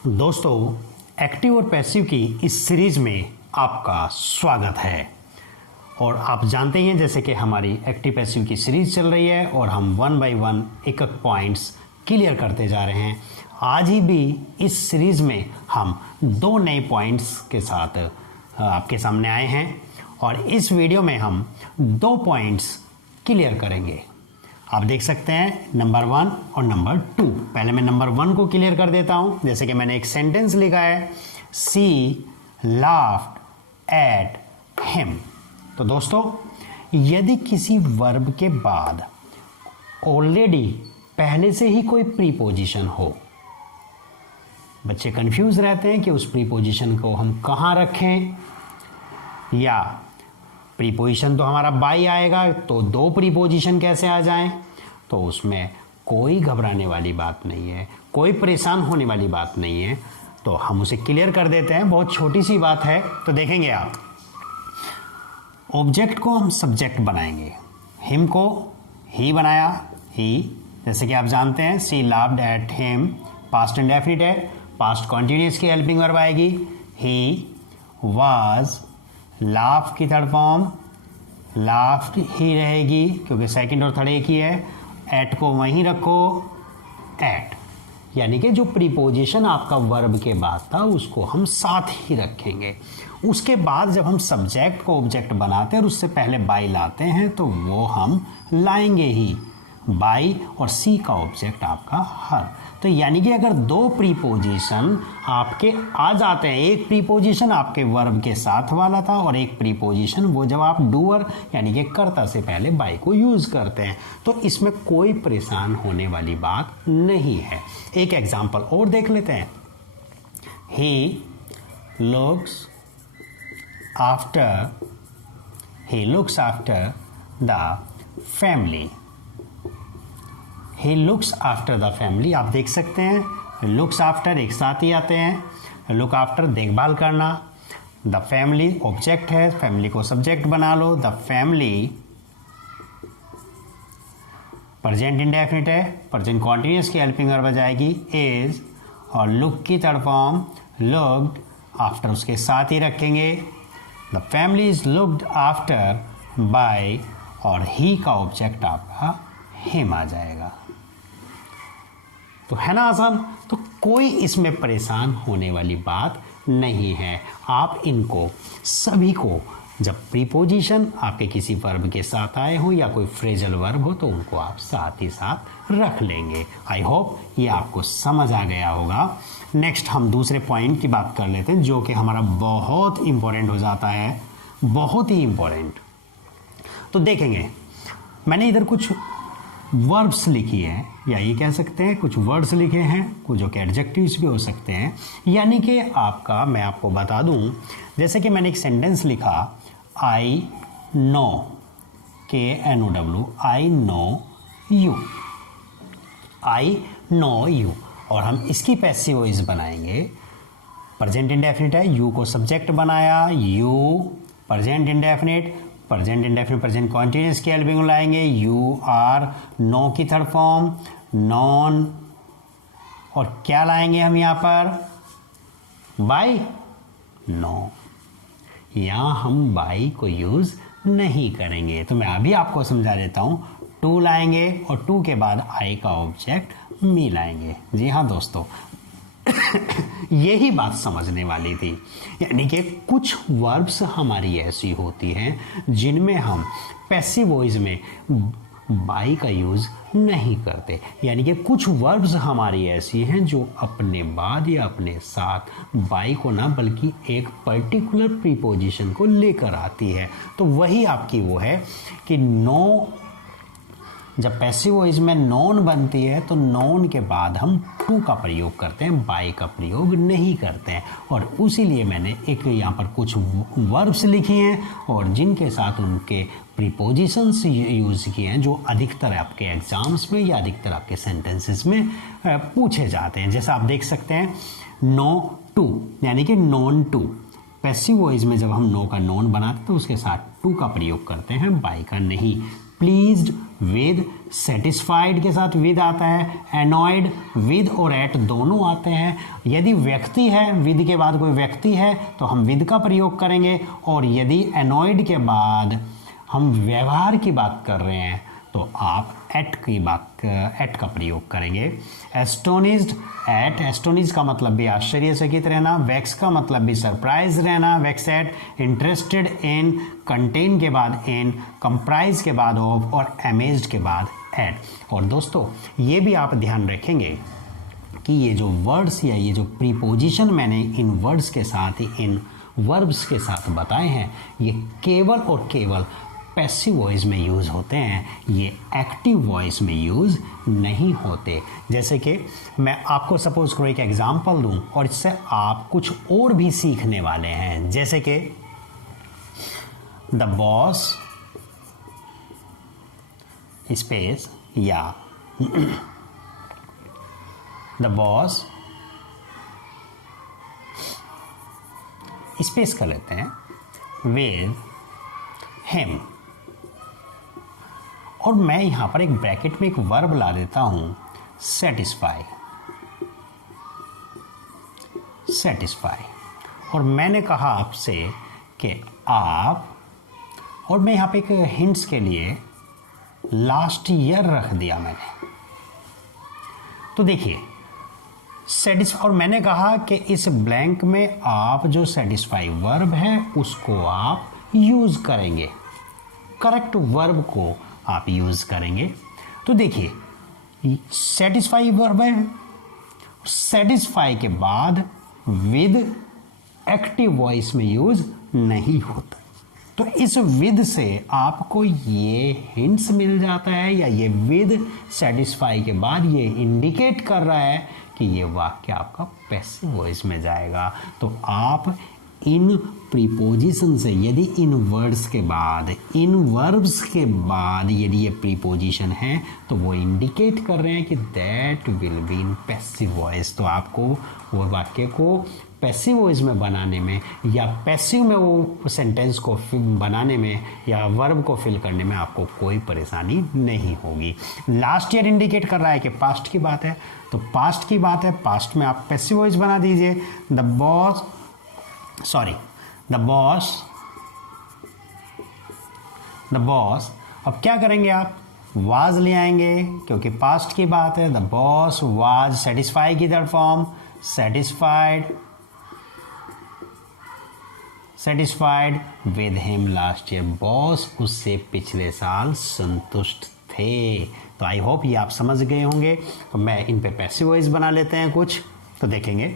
दोस्तों, एक्टिव और पैसिव की इस सीरीज में आपका स्वागत है। और आप जानते हैं जैसे कि हमारी एक्टिव पैसिव की सीरीज चल रही है और हम 1 बाय 1 एक एक पॉइंट्स क्लियर करते जा रहे हैं। आज ही भी इस सीरीज में हम 2 नए पॉइंट्स के साथ आपके सामने आए हैं और इस वीडियो में हम 2 पॉइंट्स क्लियर करेंगे। आप देख सकते हैं नंबर 1 और नंबर 2। पहले मैं नंबर 1 को क्लियर कर देता हूं। जैसे कि मैंने एक सेंटेंस लिखा है, सी लाफ्ड एट हिम। तो दोस्तों, यदि किसी वर्ब के बाद ऑलरेडी पहले से ही कोई प्रीपोजिशन हो, बच्चे कंफ्यूज रहते हैं कि उस प्रीपोजिशन को हम कहां रखें, या प्रीपोजिशन तो हमारा बाई आएगा तो 2 प्रीपोजिशन कैसे आ जाएं। तो उसमें कोई घबराने वाली बात नहीं है, कोई परेशान होने वाली बात नहीं है। तो हम उसे क्लियर कर देते हैं, बहुत छोटी सी बात है। तो देखेंगे आप, ऑब्जेक्ट को हम सब्जेक्ट बनाएंगे। हिम को ही बनाया, ही। जैसे कि आप जानते हैं she laughed at him past indefinite है, पास्ट कॉन्टिन्यूअस की हेल्पिंग वर्ब आएगी। ही वाज, लाफ की थर्ड फॉर्म लाफ्ड ही रहेगी क्योंकि सेकंड और थर्ड एक ही है। एट को वहीं रखो, एट, यानी कि जो प्रीपोजिशन आपका वर्ब के बाद था उसको हम साथ ही रखेंगे। उसके बाद जब हम सब्जेक्ट को ऑब्जेक्ट बनाते हैं और उससे पहले बाई लाते हैं तो वो हम लाएंगे ही, बाई और सी का ऑब्जेक्ट आपका हर। तो यानी कि अगर 2 प्रीपोजिशन आपके आ जाते हैं, एक प्रीपोजिशन आपके वर्ब के साथ वाला था और एक प्रीपोजिशन वो जब आप डूअर यानी कि कर्ता से पहले बाई को यूज करते हैं, तो इसमें कोई परेशान होने वाली बात नहीं है। एक एग्जांपल और देख लेते हैं। He looks after the family. He looks after the family। आप देख सकते हैं looks after एक साथ ही आते हैं। look after देखभाल करना, the family ऑब्जेक्ट है, फैमिली को सब्जेक्ट बना लो। the family प्रेजेंट इंडेफिनिट है, प्रेजेंट कॉन्टिन्यूअस की हेल्पिंग वर्ब आ जाएगी is, और look की थर्ड फॉर्म looked after उसके साथ ही रखेंगे। the family is looked after by, और he का ऑब्जेक्ट आपका him आ जाएगा। तो है ना आसान। तो कोई इसमें परेशान होने वाली बात नहीं है। आप इनको सभी को जब प्रीपोजिशन आपके किसी वर्ब के साथ आए हो या कोई फ्रेजल वर्ब हो तो उनको आप साथ ही साथ रख लेंगे। आई होप ये आपको समझ आ गया होगा। नेक्स्ट हम दूसरे पॉइंट की बात कर लेते हैं जो कि हमारा बहुत इंपॉर्टेंट हो जाता है, बहुत ही इंपॉर्टेंट। तो देखेंगे मैंने इधर कुछ वर्ब्स लिखी है, या ये कह सकते हैं कुछ वर्ड्स लिखे हैं, कुछ जो कि एडजेक्टिव्स भी हो सकते हैं। यानी कि आपका मैं आपको बता दूं, जैसे कि मैंने एक सेंटेंस लिखा, I know, KNOW, I know you, I know you. और हम इसकी पैसिव वॉइस बनाएंगे। प्रेजेंट इंडेफिनिट है, यू को सब्जेक्ट बनाया, you present indefinite, present continuous की हेल्पिंग लाएंगे। यू आर, नो की थर्ड फॉर्म नॉन, और क्या लाएंगे हम यहाँ पर, बाई, नो। यहाँ हम बाई को यूज नहीं करेंगे। तो मैं अभी आपको समझा देता हूँ। टू लाएंगे और टू के बाद आई का ऑब्जेक्ट मी लाएंगे। जी हाँ दोस्तों, यही बात समझने वाली थी। यानी कि कुछ वर्ब्स हमारी ऐसी होती हैं जिनमें हम पैसिव वॉइस में बाई का यूज नहीं करते। यानी कि कुछ वर्ब्स हमारी ऐसी हैं जो अपने बाद या अपने साथ बाई को ना बल्कि एक पर्टिकुलर प्रीपोजिशन को लेकर आती है। तो वही आपकी वो है कि नो, जब पैसिव वॉइस में नॉन बनती है तो नॉन के बाद हम टू का प्रयोग करते हैं, बाई का प्रयोग नहीं करते हैं। और उसीलिए मैंने एक यहाँ पर कुछ वर्ब्स लिखी हैं और जिनके साथ उनके प्रीपोजिशंस यूज़ किए हैं जो अधिकतर आपके एग्जाम्स में या अधिकतर आपके सेंटेंसेस में पूछे जाते हैं। जैसा आप देख सकते हैं नो टू, यानी कि नॉन टू। पैसिव वॉइस में जब हम नो का नॉन बनाते हैं तो उसके साथ टू का प्रयोग करते हैं, बाई का नहीं। प्लीज्ड विद, सेटिस्फाइड के साथ विद आता है, एनॉयड विद और एट दोनों आते हैं। यदि व्यक्ति है, विद के बाद कोई व्यक्ति है तो हम विद का प्रयोग करेंगे, और यदि एनॉयड के बाद हम व्यवहार की बात कर रहे हैं तो आप एट का प्रयोग करेंगे। एस्टोनिज्ड, एट, एस्टोनिज का मतलब भी आश्चर्यचकित रहना, वैक्स का मतलब भी सरप्राइज रहना, vexed at, interested in, content के बाद इन, कंप्राइज के बाद ऑफ और अमेज्ड के बाद एट। और दोस्तों ये भी आप ध्यान रखेंगे कि ये जो वर्ड्स या ये जो प्रीपोजिशन मैंने इन वर्ड्स के साथ, इन वर्ब्स के साथ बताए हैं, ये केवल और केवल पैसिव वॉइस में यूज़ होते हैं, ये एक्टिव वॉइस में यूज़ नहीं होते। जैसे कि मैं आपको सपोज करो एक एग्जांपल दूं और इससे आप कुछ और भी सीखने वाले हैं। जैसे कि द बॉस स्पेस या द बॉस स्पेस कर लेते हैं विद हिम, और मैं यहां पर एक ब्रैकेट में एक वर्ब ला देता हूं, सेटिस्फाई, सेटिस्फाई। और मैंने कहा आपसे कि आप, और मैं यहां पे एक हिंट्स के लिए लास्ट ईयर रख दिया मैंने, तो देखिए सेटिस्फाई, और मैंने कहा कि इस ब्लैंक में आप जो सेटिस्फाई वर्ब है उसको आप यूज करेंगे, करेक्ट वर्ब को आप यूज करेंगे। तो देखिए सेटिस्फाई वर्ब है, सेटिस्फाई के बाद विद एक्टिव वॉइस में यूज नहीं होता। तो इस विद से आपको ये हिंट्स मिल जाता है, या ये विद सेटिस्फाई के बाद ये इंडिकेट कर रहा है कि ये वाक्य आपका पैसिव वॉइस में जाएगा। तो आप इन प्रीपोजिशन से, यदि इन वर्ड्स के बाद, इन वर्ब्स के बाद यदि ये प्रीपोजिशन है तो वो इंडिकेट कर रहे हैं कि that will be in passive voice. तो आपको वो वाक्य को पैसिव वॉइस में बनाने में, या पैसिव में वो सेंटेंस को बनाने में, या वर्ब को फिल करने में आपको कोई परेशानी नहीं होगी। लास्ट ईयर इंडिकेट कर रहा है कि पास्ट की बात है, तो पास्ट की बात है, पास्ट में आप पैसिव वॉइस बना दीजिए। द बॉस अब क्या करेंगे आप, वाज ले आएंगे क्योंकि पास्ट की बात है। द बॉस वाज, सेटिस्फाई की third form satisfied with him last year, boss उससे पिछले साल संतुष्ट थे। तो आई होप ये आप समझ गए होंगे। तो मैं इन पे पैसिव वॉइस बना लेते हैं कुछ, तो देखेंगे।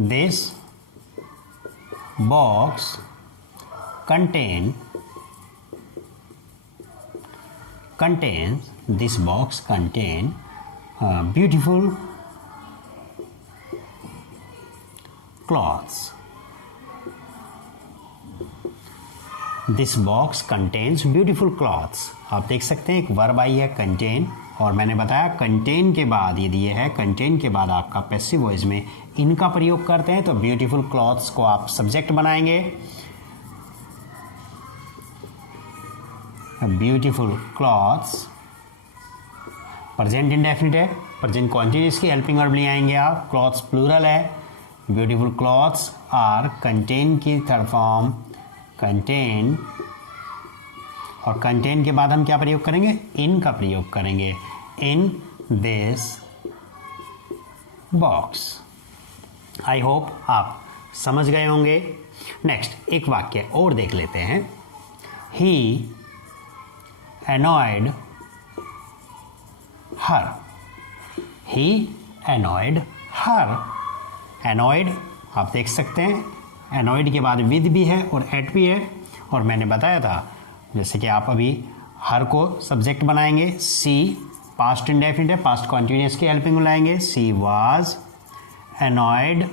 This box contains beautiful clothes. This box contains beautiful clothes. आप देख सकते हैं एक वर्ब आई है contain, और मैंने बताया कंटेन के बाद यदि ये है, कंटेन के बाद आपका पैसिव वॉइस में इनका प्रयोग करते हैं तो ब्यूटीफुल क्लॉथ्स को आप सब्जेक्ट बनाएंगे। ब्यूटीफुल क्लॉथ्स प्रेजेंट इंडेफिनिट है, प्रेजेंट कॉन्टिन्यूअस की हेल्पिंग वर्ब ले आएंगे आप, क्लॉथ्स प्लूरल है। ब्यूटीफुल क्लॉथ्स आर, कंटेन की थर्ड फॉर्म कंटेन, और कंटेन के बाद हम क्या प्रयोग करेंगे, इन का प्रयोग करेंगे। In this box. I hope आप समझ गए होंगे। नेक्स्ट एक वाक्य और देख लेते हैं। ही annoyed her, he annoyed her। annoyed आप देख सकते हैं, annoyed के बाद with भी है और at भी है, और मैंने बताया था जैसे कि आप अभी हर को सब्जेक्ट बनाएंगे, सी पास्ट इंडेफिनिट है, पास्ट कॉन्टिन्यूअस की हेल्पिंग में लाएंगे, सी वाज annoyed।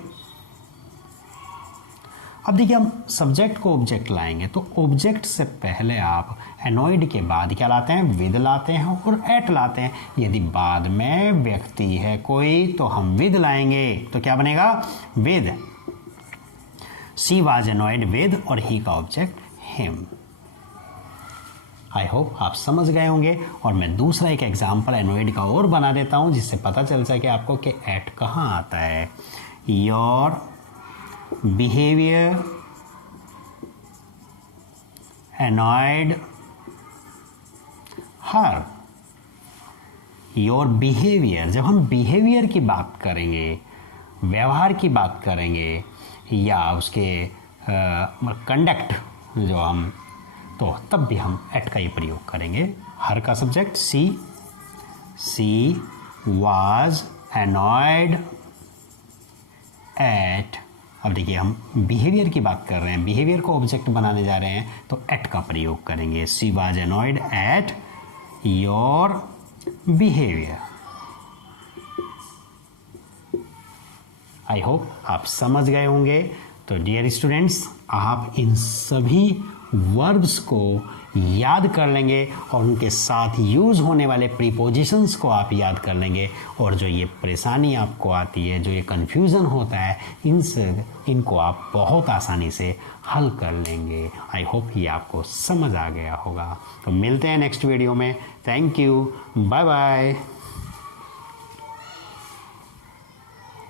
अब देखिए हम सब्जेक्ट को ऑब्जेक्ट लाएंगे, तो ऑब्जेक्ट से पहले आप एनॉयड के बाद क्या लाते हैं, विद लाते हैं और एट लाते हैं। यदि बाद में व्यक्ति है कोई तो हम विद लाएंगे, तो क्या बनेगा, with. She was annoyed with और ही का ऑब्जेक्ट हिम। आई होप आप समझ गए होंगे। और मैं दूसरा एक एग्जाम्पल एनॉयड का और बना देता हूं जिससे पता चल सके आपको कि एट कहाँ आता है। Your behaviour annoyed her। Your behaviour, जब हम बिहेवियर की बात करेंगे, व्यवहार की बात करेंगे या उसके कंडक्ट जो हम, तो तब भी हम एट का ही प्रयोग करेंगे। हर का subject she was annoyed at. अब देखिए हम बिहेवियर की बात कर रहे हैं, बिहेवियर को ऑब्जेक्ट बनाने जा रहे हैं, तो एट का प्रयोग करेंगे। She was annoyed at your behaviour. I hope आप समझ गए होंगे। तो डियर स्टूडेंट्स, आप इन सभी वर्ब्स को याद कर लेंगे और उनके साथ यूज होने वाले प्रीपोजिशंस को आप याद कर लेंगे, और जो ये परेशानी आपको आती है, जो ये कन्फ्यूज़न होता है, इनको आप बहुत आसानी से हल कर लेंगे। आई होप ये आपको समझ आ गया होगा। तो मिलते हैं नेक्स्ट वीडियो में। Thank you, bye bye.